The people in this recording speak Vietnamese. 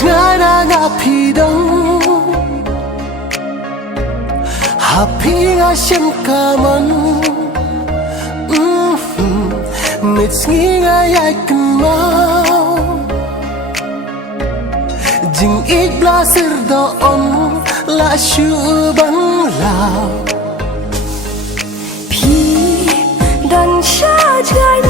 Ngana nga pidong Happy nga siyang kaman Mits nga yay kan mau Jing igla sir doon La shu ban lao Pi dan sha jai